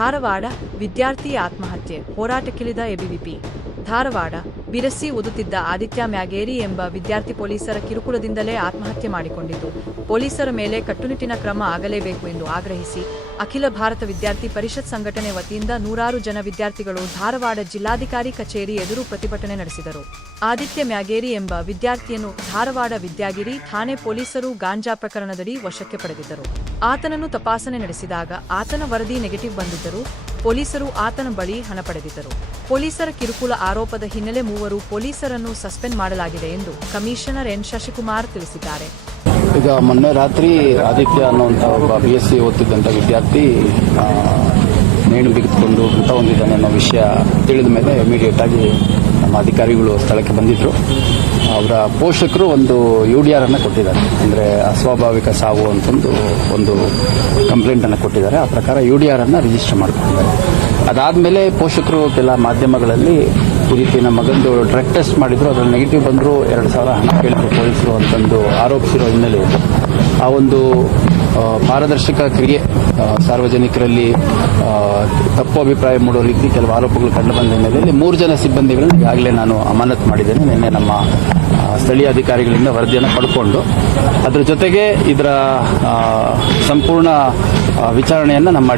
ಧಾರವಾಡ ವಿದ್ಯಾರ್ಥಿ ಆತ್ಮಹತ್ಯೆ ಹೋರಾಟಕ್ಕಿಳಿದ ಎಬಿವಿಪಿ. ಧಾರವಾಡ ಬಿರಸಿ ಓದುತ್ತಿದ್ದ ಆದಿತ್ಯ ಮ್ಯಾಗೇರಿ ಎಂಬ ವಿದ್ಯಾರ್ಥಿ ಪೊಲೀಸರ ಕಿರುಕುಳದಿಂದಲೇ ಆತ್ಮಹತ್ಯೆ ಮಾಡಿಕೊಂಡಿದ್ದು, ಪೊಲೀಸರ ಮೇಲೆ ಕಟ್ಟುನಿಟ್ಟಿನ ಕ್ರಮ ಆಗಲೇಬೇಕು ಎಂದು ಆಗ್ರಹಿಸಿ ಅಖಿಲ ಭಾರತ ವಿದ್ಯಾರ್ಥಿ ಪರಿಷತ್ ಸಂಘಟನೆ ವತಿಯಿಂದ ನೂರಾರು ಜನ ವಿದ್ಯಾರ್ಥಿಗಳು ಧಾರವಾಡ ಜಿಲ್ಲಾಧಿಕಾರಿ ಕಚೇರಿ ಎದುರು ಪ್ರತಿಭಟನೆ ನಡೆಸಿದರು. ಆದಿತ್ಯ ಮ್ಯಾಗೇರಿ ಎಂಬ ವಿದ್ಯಾರ್ಥಿಯನ್ನು ಧಾರವಾಡ ವಿದ್ಯಾಗಿರಿ ಠಾಣೆ ಪೊಲೀಸರು ಗಾಂಜಾ ಪ್ರಕರಣದಡಿ ವಶಕ್ಕೆ ಪಡೆದಿದ್ದರು. ಆತನನ್ನು ತಪಾಸಣೆ ನಡೆಸಿದಾಗ ಆತನ ವರದಿ ನೆಗೆಟಿವ್ ಬಂದಿದ್ದರೂ ಪೊಲೀಸರು ಆತನ ಬಳಿ ಹಣ ಪಡೆದಿದ್ದರು. ಪೊಲೀಸರ ಕಿರುಕುಳ ಆರೋಪದ ಹಿನ್ನೆಲೆ ಮೂವರು ಪೊಲೀಸರನ್ನು ಸಸ್ಪೆಂಡ್ ಮಾಡಲಾಗಿದೆ ಎಂದು ಕಮಿಷನರ್ ಎನ್ ಶಶಿಕುಮಾರ್ ತಿಳಿಸಿದ್ದಾರೆ. ಈಗ ಮೊನ್ನೆ ರಾತ್ರಿ ಆದಿತ್ಯ ಅನ್ನುವಂಥ ಒಬ್ಬ BSc ಓದ್ತಿದ್ದಂಥ ವಿದ್ಯಾರ್ಥಿ ನೇಣು ಬಿಗಿದುಕೊಂಡು ಮೃತ ಹೊಂದಿದ್ದಾನೆ ಅನ್ನೋ ವಿಷಯ ತಿಳಿದ ಮೇಲೆ ಇಮಿಡಿಯೇಟ್ ಆಗಿ ನಮ್ಮ ಅಧಿಕಾರಿಗಳು ಸ್ಥಳಕ್ಕೆ ಬಂದಿದ್ದರು. ಅವರ ಪೋಷಕರು ಒಂದು UDR ಅನ್ನು ಕೊಟ್ಟಿದ್ದಾರೆ, ಅಂದರೆ ಅಸ್ವಾಭಾವಿಕ ಸಾವು ಅಂತಂದು ಒಂದು ಕಂಪ್ಲೇಂಟನ್ನು ಕೊಟ್ಟಿದ್ದಾರೆ. ಆ ಪ್ರಕಾರ UDR ಅನ್ನು ರಿಜಿಸ್ಟರ್ ಮಾಡಿಕೊಂಡಿದ್ದಾರೆ. ಅದಾದಮೇಲೆ ಪೋಷಕರು ಕೆಲ ಮಾಧ್ಯಮಗಳಲ್ಲಿ ಈ ರೀತಿ ನಮ್ಮ ಮಗಂದು ಡ್ರಗ್ ಟೆಸ್ಟ್ ಮಾಡಿದ್ರು, ಅದರಲ್ಲಿ ನೆಗೆಟಿವ್ ಬಂದರೂ 2,000 ಹಣ ಕೇಳಿದ್ರು ಪೊಲೀಸರು ಅಂತಂದು ಆರೋಪಿಸಿರೋ ಹಿನ್ನೆಲೆಯಲ್ಲಿ ಆ ಒಂದು ಪಾರದರ್ಶಕ ಕ್ರಿಯೆ ಸಾರ್ವಜನಿಕರಲ್ಲಿ ತಪ್ಪು ಅಭಿಪ್ರಾಯ ಮೂಡೋ ರೀತಿ ಕೆಲವು ಆರೋಪಗಳು ಕಂಡುಬಂದ ಹಿನ್ನೆಲೆಯಲ್ಲಿ 3 ಜನ ಸಿಬ್ಬಂದಿಗಳನ್ನು ಈಗಾಗಲೇ ನಾನು ಅಮಾನತು ಮಾಡಿದ್ದೇನೆ. ನಿನ್ನೆ ನಮ್ಮ ಸ್ಥಳೀಯ ಅಧಿಕಾರಿಗಳಿಂದ ವರದಿಯನ್ನು ಪಡ್ಕೊಂಡು ಅದರ ಜೊತೆಗೆ ಇದರ ಸಂಪೂರ್ಣ ವಿಚಾರಣೆಯನ್ನು ನಮ್ಮ